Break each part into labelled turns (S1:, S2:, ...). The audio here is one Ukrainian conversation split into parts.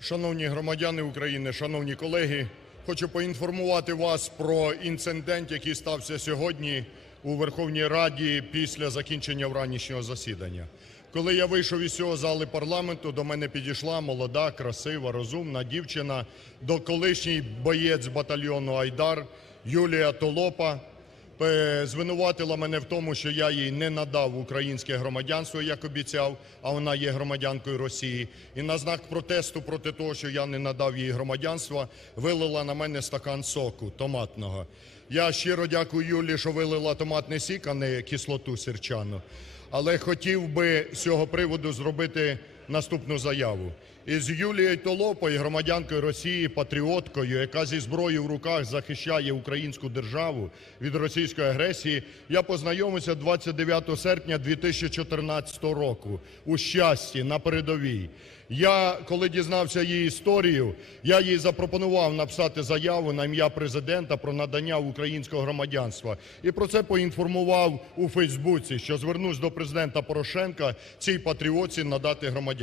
S1: Шановні громадяни України, шановні колеги, хочу поінформувати вас про інцидент, який стався сьогодні у Верховній Раді після закінчення вранішнього засідання. Коли я вийшов із цього зали парламенту, до мене підійшла молода, красива, розумна дівчина, до колишній боєць батальйону Айдар Юлія Толопа. Е, звинуватила мене в тому, що я їй не надав українське громадянство, як обіцяв, а вона є громадянкою Росії. І на знак протесту проти того, що я не надав їй громадянства, вилила на мене стакан соку томатного. Я щиро дякую Юлі, що вилила томатний сік, а не кислоту сірчану. Але хотів би з цього приводу зробити наступну заяву. Із Юлією Толопою, громадянкою Росії, патріоткою, яка зі зброєю в руках захищає українську державу від російської агресії, я познайомився 29 серпня 2014 року у щасті на передовій. Я, коли дізнався її історію, я їй запропонував написати заяву на ім'я Президента про надання українського громадянства. І про це поінформував у Фейсбуці, що звернусь до Президента Порошенка цій патріотці надати громадянство.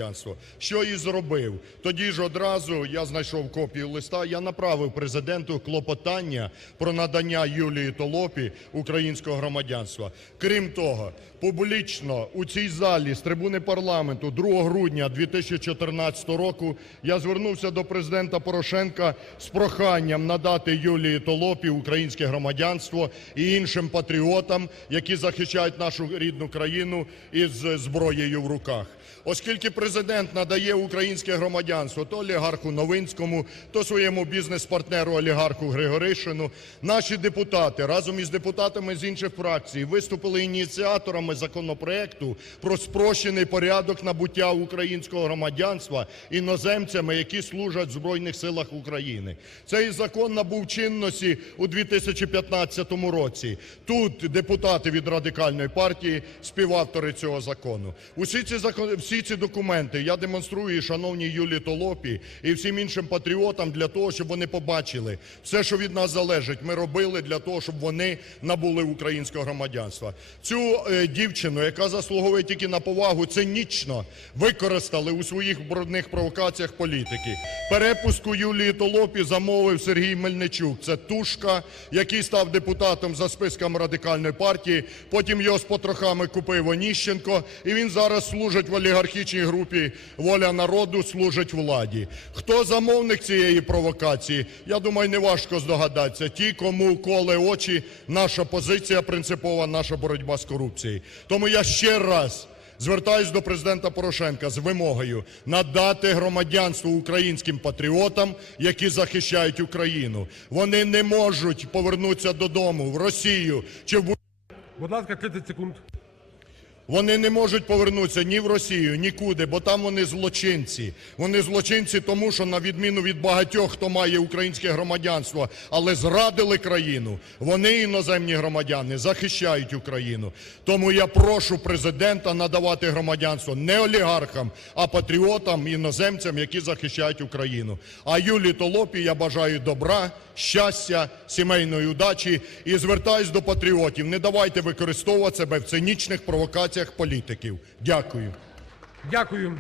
S1: Що і зробив. Тоді ж одразу я знайшов копію листа, я направив Президенту клопотання про надання Юлії Толопі українського громадянства. Крім того, публічно у цій залі з трибуни парламенту 2 грудня 2014 року я звернувся до Президента Порошенка з проханням надати Юлії Толопі українське громадянство і іншим патріотам, які захищають нашу рідну країну із зброєю в руках. Оскільки Президент надає українське громадянство то олігарху Новинському, то своєму бізнес-партнеру олігарху Григоришину, наші депутати разом із депутатами з інших фракцій виступили ініціаторами законопроекту про спрощений порядок набуття українського громадянства іноземцями, які служать в Збройних силах України. Цей закон набув чинності у 2015 році. Тут депутати від Радикальної партії співавтори цього закону. Усі ці закон- всі ці документи я демонструю шановній Юлії Толопі і всім іншим патріотам для того, щоб вони побачили все, що від нас залежить, ми робили для того, щоб вони набули українського громадянства. Цю е, дівчину, яка заслуговує тільки на повагу, цинічно використали у своїх брудних провокаціях політики. Перепуску Юлії Толопі замовив Сергій Мельничук. Це тушка, який став депутатом за списком радикальної партії. Потім його з потрохами купив Оніщенко, і він зараз служить в олігархічній групі Воля народу, служить владі. Хто замовник цієї провокації? Я думаю, не важко здогадатися. Ті, кому коле очі наша позиція принципова, наша боротьба з корупцією. Тому я ще раз. Звертаюсь до президента Порошенка з вимогою надати громадянство українським патріотам, які захищають Україну. Вони не можуть повернутися додому в Росію чи в Будь ласка, 30 секунд. Вони не можуть повернутися ні в Росію, нікуди, бо там вони злочинці. Вони злочинці тому, що на відміну від багатьох, хто має українське громадянство, але зрадили країну, вони іноземні громадяни захищають Україну. Тому я прошу президента надавати громадянство не олігархам, а патріотам, іноземцям, які захищають Україну. А Юлії Толопі я бажаю добра, щастя, сімейної удачі і звертаюсь до патріотів. Не давайте використовувати себе в цинічних провокаціях політиків. Дякую. Дякую.